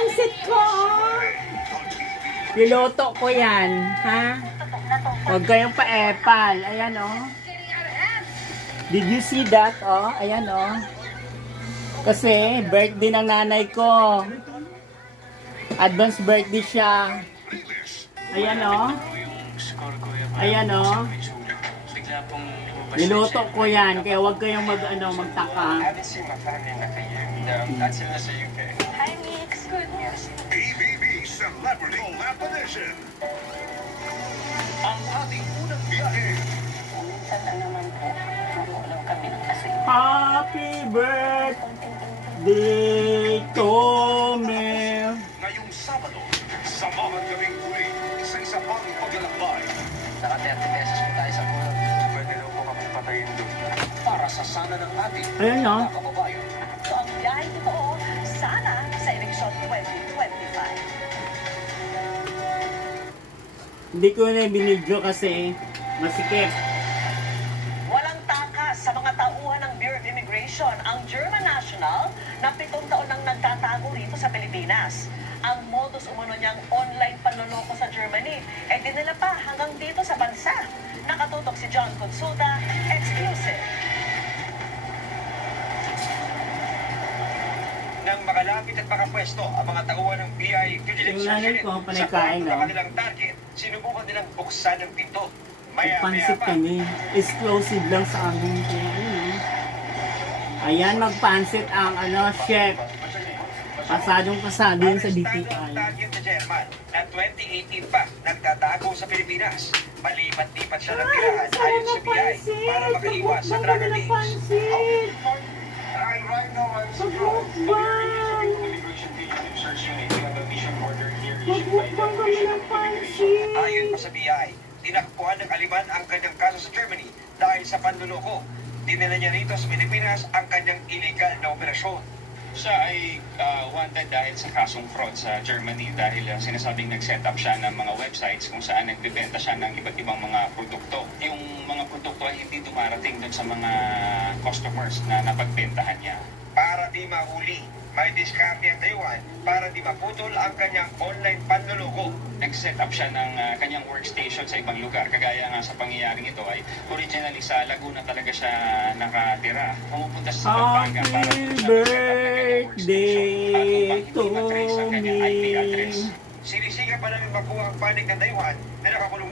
pansit ko, oh. Niloto ko yan, ha? Huwag kayong pa-epal. Ayan, oh. Did you see that, oh? Ayan, oh. Kasi, birthday ng nanay ko. Advance birthday siya. Ayan, oh. Ayan, oh. Niloto ko yan, kaya huwag kayong magtaka. Hi, Mix. Good news. ABB Celebrity Collab Edition. Ang ating unang biyahe. Minsan lang naman po, magulang kami ng kasi. Happy birthday to me. Ngayong Sabado, samahan kaming muli sa isa pang paglalakbay. Naka 30 pesos po tayo sa puno. Pwede daw po kami patayin doon. Para sa sana ng ating Ayan, oh. mga kababayan. So, ang biyahe totoo, sana sa eleksyon 2025. Hindi ko na binidyo kasi masikip. Walang takas sa mga tauhan ng Bureau of Immigration ang German national na 7 taon nang nagtatago rito sa Pilipinas. Ang modus umano niyang online panloloko sa Germany ay dinala pa hanggang dito sa bansa. Nakatutok si John Consulta, exclusive. Nang makalapit at makapwesto ang mga tauhan ng BI Vigilance Yung nanay Unit ko, sa panay kwarto kain, ng oh. kanilang target, sinubukan nilang buksan ang pinto. Maya-maya Magpansit pa, kami. Exclusive lang sa amin. Kaya, ayan, magpansit ang chef. Pasadong-pasado yun sa DTI. target na German na 2018 pa nagtatago sa Pilipinas. Malipat-lipat siya ng tirahan ayon sa BI para makaiwas sa drug raids. Right now, I'm Ayon pa sa BI, tinakbuhan ng Aliman ang kanyang kaso sa Germany dahil sa panluloko. Dinala niya rito sa Pilipinas ang kanyang illegal na operasyon. Siya ay wanted dahil sa kasong fraud sa Germany dahil sinasabing nag-set up siya ng mga websites kung saan nagbebenta siya ng iba't ibang mga produkto. Yung mga produkto ay hindi dumarating doon sa mga customers na napagbentahan niya. Para di mahuli, may diskarte ang Taiwan para di maputol ang kanyang online panluloko. Nag-set up siya ng kanyang workstation sa ibang lugar. Kagaya nga sa pangyayaring ito ay originally sa Laguna talaga siya nakatira. Pumupunta siya sa Pampanga para Happy doon siya mag-set up ng kanyang birthday workstation. At upang to hindi matrace ang kanyang IP address. me. Sinisiga pa namin makuha ang panig ng Taiwan na nakakulong